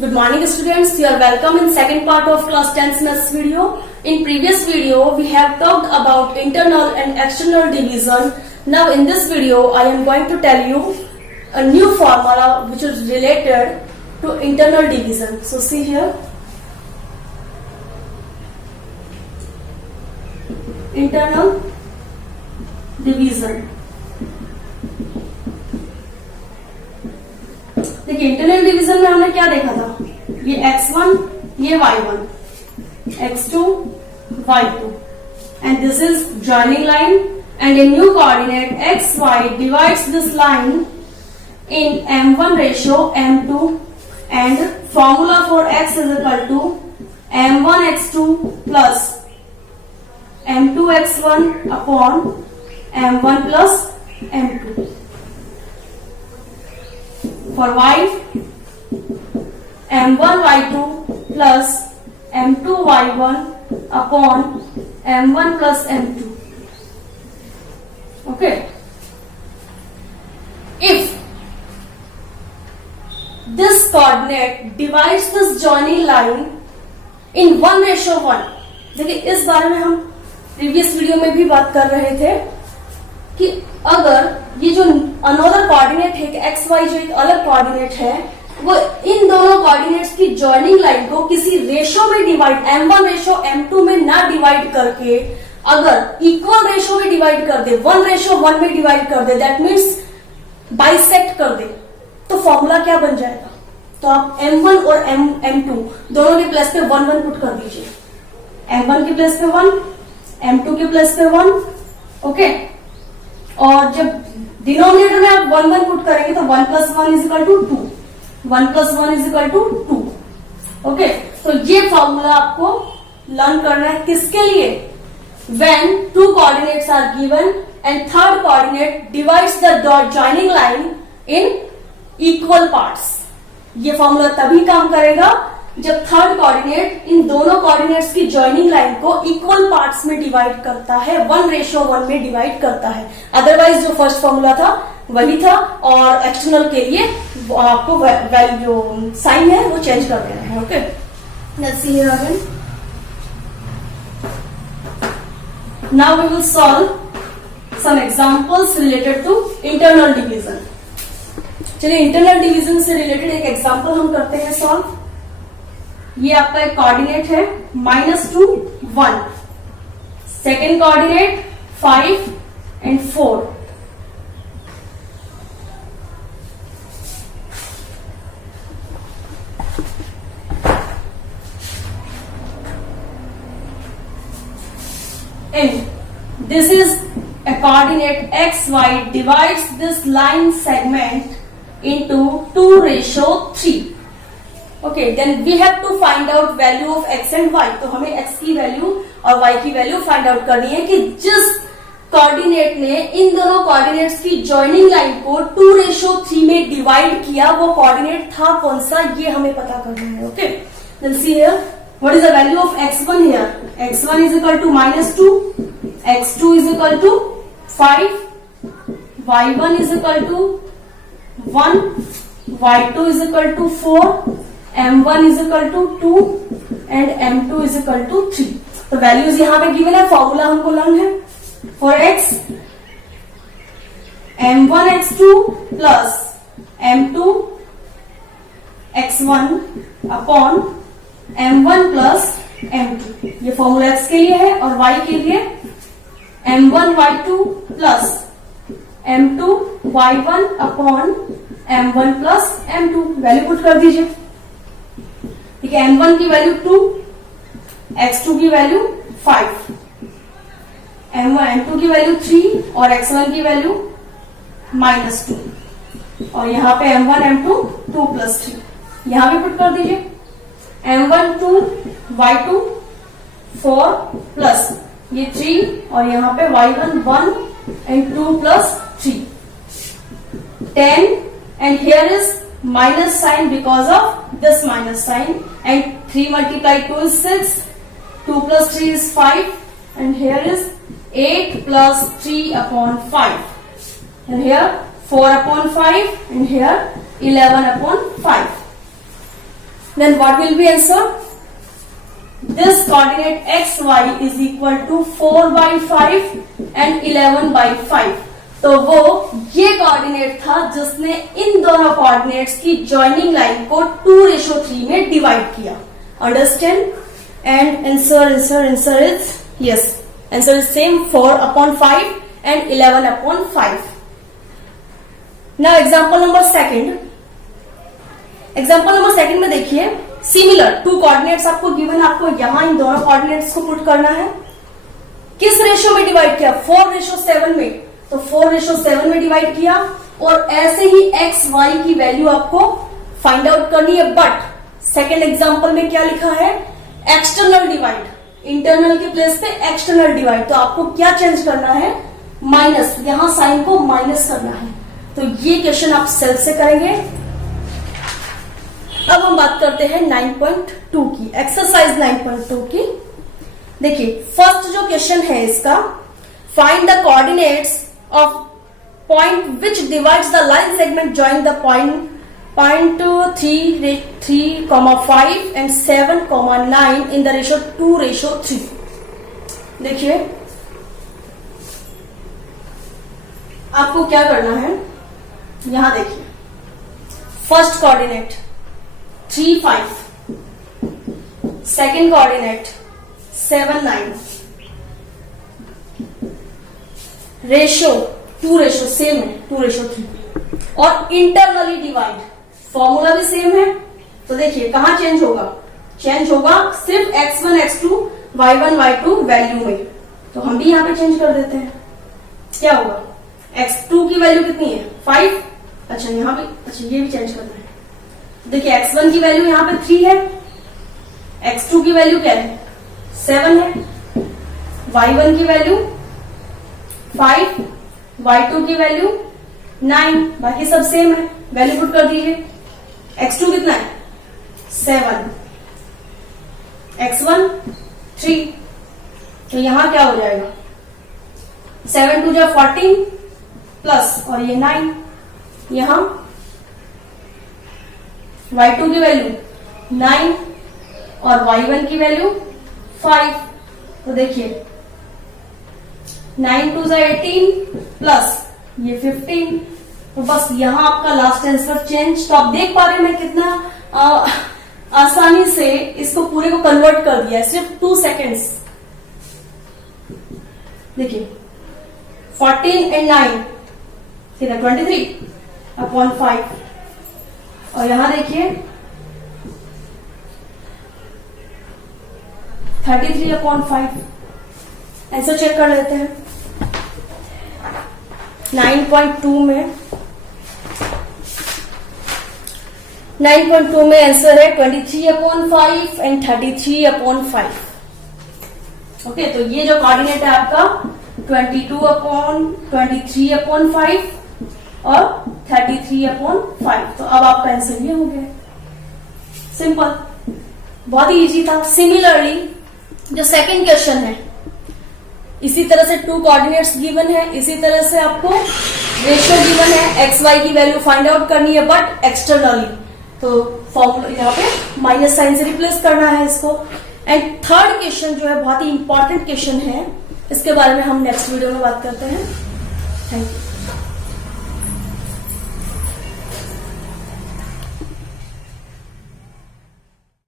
Good morning students, you are welcome in second part of class 10 maths video. In previous video we have talked about internal and external division. Now in this video I am going to tell you a new formula which is related to internal division. So see here, internal division. देखिए internal division में हमने क्या देखा था, ये x1 ये y1, x2 y2 and this is joining line and a new coordinate xy divides this line in m1 ratio m2 and formula for x is equal to m1 x2 plus m2 x1 upon m1 plus m2. For y, m1 y2 plus m2 y1 upon m1 plus m2. Okay. If this coordinate divides this joining line in 1:1, देखिए इस बारे में हम previous video में भी बात कर रहे थे कि अगर ये जो अनदर कोऑर्डिनेट है कि एक्स वाई जो एक अलग कोऑर्डिनेट है वो इन दोनों कोऑर्डिनेट्स की जॉइनिंग लाइन को किसी रेशो में डिवाइड m1 रेशो m2 में ना डिवाइड करके अगर इक्वल रेशो में डिवाइड कर दे, 1:1 में डिवाइड कर दे, दैट मीन्स बाइसेक्ट कर दे, तो फॉर्मूला क्या बन जाएगा? तो आप m1 और m2 दोनों के प्लेस पे 1 1 पुट कर दीजिए, m1 के प्लेस पे 1, m2 के प्लेस पे 1. ओके, और जब डिनोमिनेटर में आप 1 1 पुट करेंगे तो 1 + 1 = 2, 1 + 1 = 2. ओके, तो ये फॉर्मूला आपको लर्न करना है किसके लिए? When two coordinates are given and third coordinate divides the joining line in equal parts. ये फॉर्मूला तभी काम करेगा जब थर्ड कोऑर्डिनेट इन दोनों कोऑर्डिनेट्स की जॉइनिंग लाइन को इक्वल पार्ट्स में डिवाइड करता है, 1:1 में डिवाइड करता है. अदरवाइज जो फर्स्ट फॉर्मूला था वही था और एक्सटर्नल के लिए आपको जो साइन है वो चेंज कर देना है. Okay, let's see here again. Now we will solve some examples related to internal division. चलिए इंटरनल डिवीजन से रिलेटेड एक एग्जांपल हम करते हैं सॉल्व. ये आपका एक कोऑर्डिनेट है -2 1, second coordinate 5 and 4. And this is a coordinate xy divides this line segment into 2:3. Okay, then we have to find out value of x and y. तो हमें x की वैल्यू और y की value find out करनी है कि जिस coordinate ने इन दोनों कोऑर्डिनेट्स की जॉइनिंग लाइन को 2:3 में डिवाइड किया वो कोऑर्डिनेट था कौन सा, ये हमें पता करना है. Okay, then see here what is the value of x1 here. x1 = -2, x2 = 5, y1 = 1, y2 = 4, m1 = 2 and m2 = 3. तो वैल्यूज यहां पे गिवन है, फॉर्मूला हमको लर्न है. For x m1 x2 plus m2 x1 upon m1 plus m2. ये formula x के लिए है और y के लिए m1 y2 plus m2 y1 upon m1 plus m2. Value put कर दीजिए. ठीक है, m1 की वैल्यू 2, x2 की वैल्यू 5, m2 की वैल्यू 3 और x1 की वैल्यू -2. और यहाँ पे m1 m2 2 + 3 यहाँ भी पुट कर दीजिए. m1 2 y2 4 प्लस ये 3 और यहाँ पे y1 1 and 2 + 3 10 and here is minus sign because of this minus sign and 3 × 2 is 6, 2 + 3 is 5 and here is 8 + 3/5 and here 4/5 and here 11/5. Then what will be answer? This coordinate xy is equal to 4/5 and 11/5. तो वो ये coordinate था जिसने इन दोनों coordinates की joining line को 2:3 में divide किया. Understand? And answer is yes, answer is same 4/5 and 11/5. Now example number second. Example number second में देखिए, सिमिलर टू कोऑर्डिनेट्स आपको गिवन, आपको यहां इन दोनों कोऑर्डिनेट्स को पुट करना है. किस रेशियो में डिवाइड किया? 4:7 में. तो 4:7 में डिवाइड किया और ऐसे ही एक्स वाई की वैल्यू आपको फाइंड आउट करनी है. बट सेकेंड एग्जाम्पल में क्या लिखा है? External divide. इंटरनल के प्लेस पे एक्सटर्नल डिवाइड. तो आपको क्या चेंज करना है? माइनस. यहां साइन को माइनस करना है. तो ये क्वेश्चन आप सेल्फ से करेंगे. अब हम बात करते हैं 9.2 की, एक्सरसाइज 9.2 की. देखिए फर्स्ट जो क्वेश्चन है इसका, find the coordinates of point which divides the line segment join the point 3:5 and 7:9 in the ratio 2:3. देखिए आपको क्या करना है, यहां देखिए first coordinate 3:5, second coordinate 7:9, ratio 2:3 same है 2:3 और इंटरनली डिवाइड. फॉर्मूला भी सेम है. तो देखिए कहां चेंज होगा? चेंज होगा सिर्फ x1 x2 y1 y2 value में. तो हम भी यहां पे चेंज कर देते हैं. क्या होगा? x2 की वैल्यू कितनी है? 5. अच्छा यहां भी, अच्छा ये भी चेंज करना है. देखिए x1 की वैल्यू यहां पे 3 है, x2 की वैल्यू क्या है? 7 है, y1 की वैल्यू 5, y2 की वैल्यू 9. बाकी सब सेम है, वैल्यू पुट कर दीजिए. x2 कितना है? 7, x1 3. तो यहां क्या हो जाएगा? 7 2 14 प्लस और ये 9. यहां y2 की वैल्यू 9 और y1 की वैल्यू 5. तो देखिए 9 2 18 प्लस ये 15. तो बस यहां आपका लास्ट आंसर चेंज. तो आप देख पा रहे हैं मैं कितना आसानी से इसको पूरे को कन्वर्ट कर दिया है, सिर्फ 2 सेकेंड्स. देखिए 14 एंड 9 कितना? 23/5. और यहां देखिए 33/5. आंसर चेक कर लेते हैं. 9.2 में 9.2 में आंसर है 23/5 एंड 33/5. ओके, तो ये जो कोऑर्डिनेट है आपका 23/5 और 33/5. तो अब आपका आंसर ये हो गया. सिंपल, बहुत ही इजी था. सिमिलरली जो सेकंड क्वेश्चन है, इसी तरह से 2 कोऑर्डिनेट्स गिवन है, इसी तरह से आपको रेशियो गिवन है, एक्स वाई की वैल्यू फाइंड आउट करनी है बट एक्सटर्नली. तो फॉर्मूला यहाँ पे माइनस साइन से रिप्लेस करना है इसको. एंड थर्ड क्वेश्चन जो है बहुत ही इंपॉर्टेंट क्वेश्चन है, इसके बारे में हम नेक्स्ट वीडियो में बात करते हैं. Thank you.